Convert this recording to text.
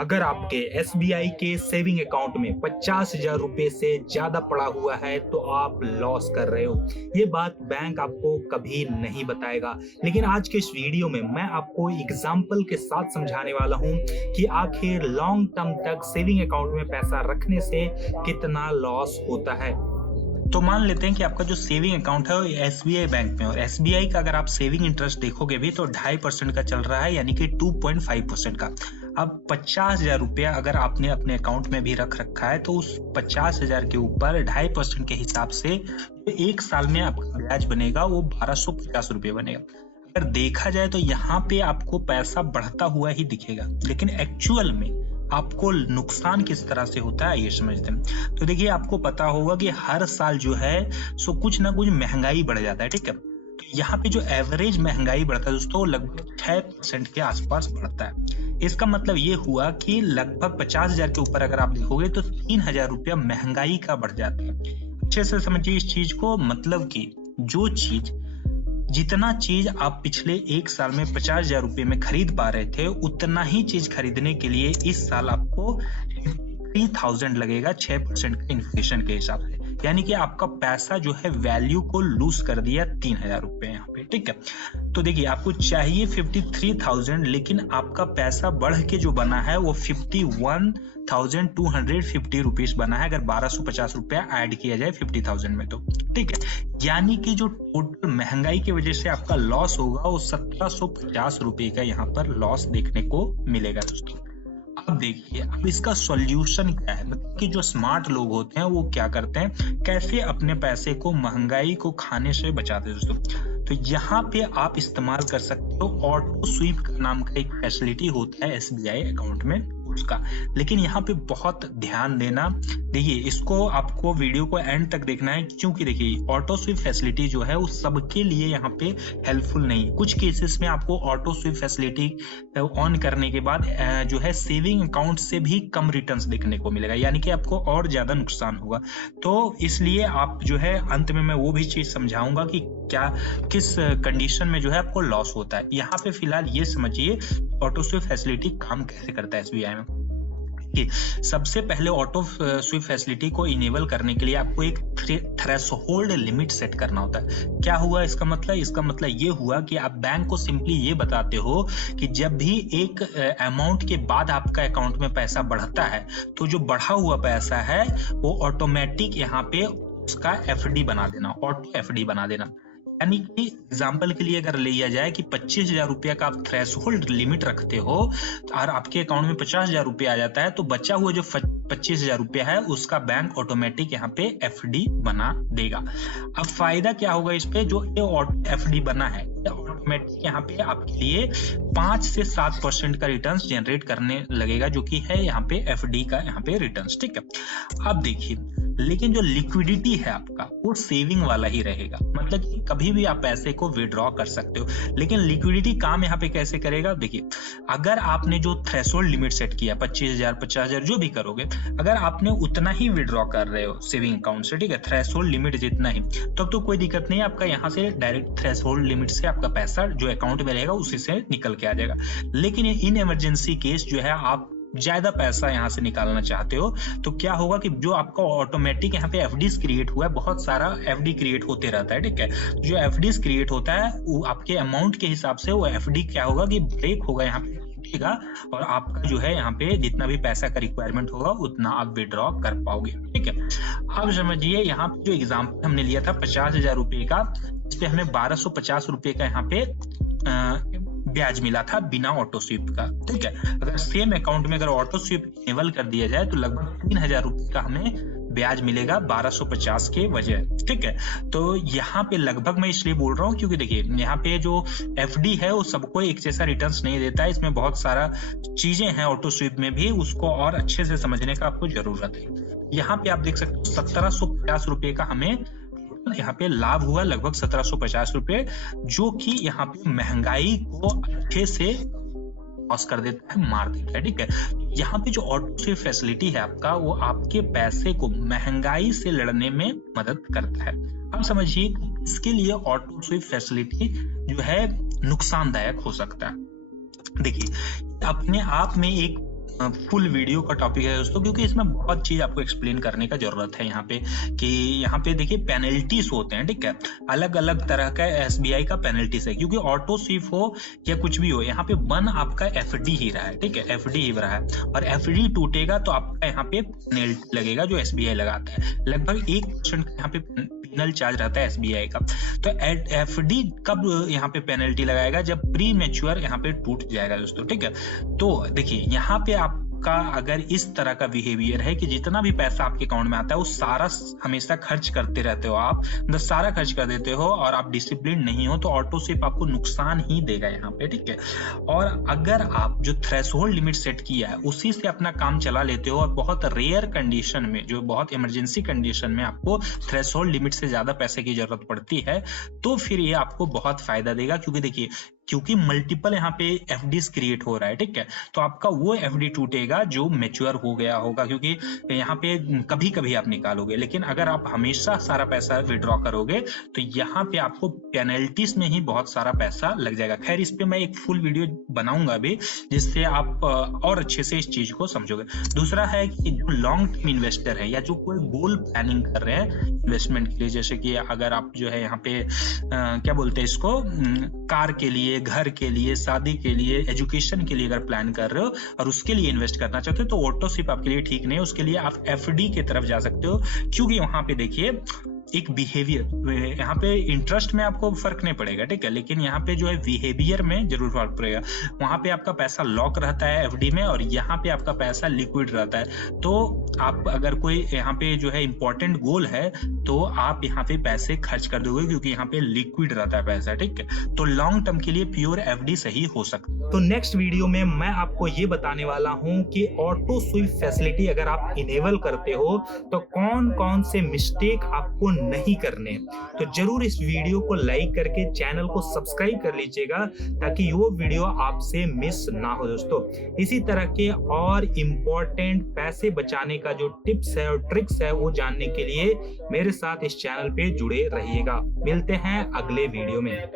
अगर आपके एसबीआई के सेविंग अकाउंट में 50,000 रुपए से ज्यादा पड़ा हुआ है तो आप लॉस कर रहे हो। ये बात बैंक आपको कभी नहीं बताएगा, लेकिन आज के इस वीडियो में मैं आपको एग्जाम्पल के साथ समझाने वाला हूं कि आखिर लॉन्ग टर्म तक सेविंग अकाउंट में पैसा रखने से कितना लॉस होता है। तो मान लेते हैं कि आपका जो सेविंग अकाउंट है वो एसबीआई बैंक में, और एसबीआई का अगर आप सेविंग इंटरेस्ट देखोगे भी तो 2.5% का चल रहा है, यानी कि 2.5% का। अब 50,000 रुपया अगर आपने अपने अकाउंट में भी रख रखा है तो उस 50,000 के ऊपर 2.5% के हिसाब से एक साल में आपका ब्याज बनेगा वो 1,250 रुपये बनेगा। अगर देखा जाए तो यहाँ पे आपको पैसा बढ़ता हुआ ही दिखेगा, लेकिन एक्चुअल में आपको नुकसान किस तरह से होता है ये समझते हैं। तो देखिए, आपको पता होगा कि हर साल जो है सो कुछ ना कुछ महंगाई बढ़ जाता है, ठीक है। तो यहाँ पे जो एवरेज महंगाई बढ़ता है दोस्तों, लगभग 6% के आसपास बढ़ता है। इसका मतलब ये हुआ कि लगभग 50,000 के ऊपर अगर आप देखोगे तो 3,000 रुपया महंगाई का बढ़ जाता है। अच्छे से समझिए इस चीज को, मतलब कि जो चीज जितना चीज आप पिछले एक साल में 50,000 रुपए में खरीद पा रहे थे, उतना ही चीज खरीदने के लिए इस साल आपको 3,000 लगेगा 6% का इन्फ्लेशन के हिसाब से। यानी कि आपका पैसा जो है वैल्यू को लूज कर दिया 3,000 रुपए यहाँ पे, ठीक है। तो देखिए, आपको चाहिए 53,000, लेकिन आपका पैसा बढ़ के जो बना है वो 51,250 रुपीज बना है, अगर 1,250 रुपया ऐड किया जाए 50,000 में, तो ठीक है। यानी कि जो टोटल महंगाई की वजह से आपका लॉस होगा वो 1,750 रुपए का यहाँ पर लॉस देखने को मिलेगा दोस्तों। अब देखिए, अब इसका सॉल्यूशन क्या है, मतलब कि जो स्मार्ट लोग होते हैं वो क्या करते हैं, कैसे अपने पैसे को महंगाई को खाने से बचाते हैं दोस्तों। तो यहाँ पे आप इस्तेमाल कर सकते हो ऑटो स्वीप का नाम का एक फैसिलिटी होता है एसबीआई अकाउंट में उसका, लेकिन यहाँ पे बहुत ध्यान देना। देखिए, इसको आपको वीडियो को एंड तक देखना है, क्योंकि देखिए ऑटो स्वीप फैसिलिटी जो है वो सबके लिए यहाँ पे हेल्पफुल नहीं है। कुछ केसेस में आपको ऑटो स्वीप फैसिलिटी ऑन करने के बाद जो है सेविंग अकाउंट से भी कम रिटर्न्स देखने को मिलेगा, यानी कि आपको और ज्यादा नुकसान होगा। तो इसलिए आप जो है अंत में मैं वो भी चीज समझाऊंगा कि क्या किस कंडीशन में जो है आपको लॉस होता है। यहाँ पे फिलहाल ये समझिए ऑटो स्वीप फैसिलिटी काम कैसे करता है एसबीआई में। कि सबसे पहले ऑटो स्वीप फैसिलिटी को इनेबल करने के लिए आपको एक थ्रेशोल्ड लिमिट सेट करना होता है। क्या हुआ इसका मतलब? इसका मतलब ये हुआ कि आप बैंक को सिंपली ये बताते हो कि जब भी एक अमाउंट के बाद आपका अकाउंट में पैसा बढ़ता है तो जो बढ़ा हुआ पैसा है वो ऑटोमेटिक यहाँ पे उसका एफडी बना देना, ऑटो एफडी बना देना। यानी कि एग्जाम्पल के लिए अगर लिया जाए कि 25,000 रुपया का आप थ्रेशोल्ड लिमिट रखते हो और आपके अकाउंट में 50,000 रुपया आ जाता है, तो बचा हुआ जो 25,000 रुपया है उसका बैंक ऑटोमेटिक यहाँ पे एफडी बना देगा। अब फायदा क्या होगा इस पे, जो ये एफडी बना है ऑटोमेटिक यहाँ पे आपके लिए 5 से 7% का रिटर्न्स जनरेट करने लगेगा, जो कि है यहाँ पे एफडी का यहाँ पे रिटर्न्स, ठीक है। अब देखिए, लेकिन जो लिक्विडिटी है आपका वो सेविंग वाला ही रहेगा, मतलब कि कभी भी आप पैसे को विड्रॉ कर सकते हो। लेकिन लिक्विडिटी काम यहाँ पे कैसे करेगा? देखिए, अगर आपने जो थ्रेशोल्ड लिमिट सेट किया 25,000 50,000 जो भी करोगे, अगर आपने उतना ही विड्रॉ कर रहे हो सेविंग अकाउंट से, ठीक है, थ्रेशोल्ड लिमिट जितना ही, तब तो कोई दिक्कत नहीं है, आपका यहाँ से डायरेक्ट थ्रेशोल्ड लिमिट से आपका पैसा जो अकाउंट में रहेगा उसी से निकल के आ जाएगा। लेकिन इन इमरजेंसी केस जो है आप ज्यादा पैसा यहाँ से निकालना चाहते हो, तो क्या होगा कि जो आपका ऑटोमेटिक यहाँ पे एफडीज क्रिएट हुआ है, बहुत सारा एफडी क्रिएट होते रहता है, ठीक है। जो एफडीज क्रिएट होता है वो आपके अमाउंट के हिसाब से वो एफडी क्या होगा कि ब्रेक होगा यहाँ पे, और आपका जो है यहाँ पे जितना भी पैसा का रिक्वायरमेंट होगा उतना आप विड्रॉ कर पाओगे, ठीक है। अब समझिए, यहाँ पे जो एग्जाम्पल हमने लिया था 50,000 रुपए का, इस पे हमें 1,250 रुपए का यहाँ पे ब्याज मिला था बिना ऑटो स्वीप का, ठीक है। अगर सेम अकाउंट में अगर ऑटो स्वीप इनेबल कर दिया जाए तो लगभग 3,000 रुपए का हमें ब्याज मिलेगा 1,250 के वजह, ठीक है। तो यहाँ पे लगभग मैं इसलिए बोल रहा हूँ क्योंकि देखिए, यहाँ पे जो एफडी है वो सबको एक जैसा रिटर्न्स नहीं देता है, इसमें बहुत सारा चीजें हैं ऑटो स्वीप में भी, उसको और अच्छे से समझने का आपको जरूरत है। यहाँ पे आप देख सकते हो 1,750 रुपए का हमें यहाँ पे लाभ हुआ, लगभग 1,750 रुपए, जो कि यहाँ पे महंगाई को अच्छे से लॉस कर देता है, मार देता है, ठीक है। यहाँ पे जो ऑटो स्वीप फैसिलिटी है आपका, वो आपके पैसे को महंगाई से लड़ने में मदद करता है। अब समझिए, इसके लिए ऑटो स्वीप फैसिलिटी जो है नुकसानदायक हो सकता है। देखिए, अपने आप में एक फुल वीडियो का टॉपिक है दोस्तों, क्योंकि इसमें बहुत चीज आपको एक्सप्लेन करने का जरूरत है यहाँ पे कि यहाँ पे देखिए पेनल्टीज होते हैं, ठीक है, अलग अलग तरह का एसबीआई का पेनल्टीज है, क्योंकि ऑटो स्वीप हो या कुछ भी हो, यहाँ पे वन आपका एफडी ही रहा है, ठीक है, एफडी ही रहा है, और एफडी टूटेगा तो आपका यहाँ पे पेनल्टी लगेगा जो एसबीआई लगाता है, लगभग 1% का यहाँ पे पेनल चार्ज रहता है एसबीआई का। तो एफडी कब यहाँ पे पेनल्टी लगाएगा, जब प्री मैच्योर यहाँ पे टूट जाएगा दोस्तों, ठीक है। तो देखिए यहाँ पे आपका अगर इस तरह का बिहेवियर है कि जितना भी पैसा आपके अकाउंट में आता है वो सारा हमेशा खर्च करते रहते हो आप, मतलब सारा खर्च कर देते हो और आप डिसिप्लिन नहीं हो, तो ऑटो स्वीप आपको नुकसान ही देगा यहाँ पे, ठीक है। और अगर आप जो थ्रेशोल्ड लिमिट सेट किया है उसी से अपना काम चला लेते हो, और बहुत रेयर कंडीशन में, जो बहुत इमरजेंसी कंडीशन में आपको थ्रेशोल्ड लिमिट से ज्यादा पैसे की जरूरत पड़ती है, तो फिर ये आपको बहुत फायदा देगा। क्योंकि देखिए, क्योंकि मल्टीपल यहाँ पे एफडीज क्रिएट हो रहा है, ठीक है, तो आपका वो एफडी टूटेगा जो मैच्योर हो गया होगा, क्योंकि यहाँ पे कभी कभी आप निकालोगे, लेकिन अगर आप हमेशा सारा पैसा विड्रॉ करोगे तो यहाँ पे आपको पेनल्टीज में ही बहुत सारा पैसा लग जाएगा। खैर, इस पे मैं एक फुल वीडियो बनाऊंगा अभी, जिससे आप और अच्छे से इस चीज को समझोगे। दूसरा है कि जो लॉन्ग टर्म इन्वेस्टर है या जो कोई गोल प्लानिंग कर रहे हैं इन्वेस्टमेंट के लिए, जैसे कि अगर आप जो है यहाँ पे क्या बोलते हैं इसको, कार के लिए, घर के लिए, शादी के लिए, एजुकेशन के लिए अगर प्लान कर रहे हो और उसके लिए इन्वेस्ट करना चाहते हो, तो ऑटो स्वीप आपके लिए ठीक नहीं है। उसके लिए आप एफडी की तरफ जा सकते हो, क्योंकि वहां पे देखिए एक बिहेवियर, यहाँ पे इंटरेस्ट में आपको फर्क नहीं पड़ेगा, ठीक है, लेकिन यहाँ पे जो है बिहेवियर में जरूर फर्क पड़ेगा। वहां पे आपका पैसा लॉक रहता है एफडी में, और यहाँ पे आपका पैसा लिक्विड रहता है। तो आप अगर कोई यहाँ पे जो है इंपॉर्टेंट गोल है तो आप यहाँ पे पैसे खर्च कर दोगे, क्योंकि यहाँ पे लिक्विड रहता है पैसा, ठीक है। तो लॉन्ग टर्म के लिए प्योर एफडी सही हो सकता है। तो नेक्स्ट वीडियो में मैं आपको ये बताने वाला हूँ कि ऑटो स्वीप फैसिलिटी अगर आप इनेबल करते हो तो कौन कौन से मिस्टेक आपको नहीं करने। तो जरूर इस वीडियो को लाइक करके चैनल को सब्सक्राइब कर लीजिएगा, ताकि वो वीडियो आपसे मिस ना हो दोस्तों। इसी तरह के और इम्पोर्टेंट पैसे बचाने का जो टिप्स है और ट्रिक्स है वो जानने के लिए मेरे साथ इस चैनल पे जुड़े रहिएगा। मिलते हैं अगले वीडियो में।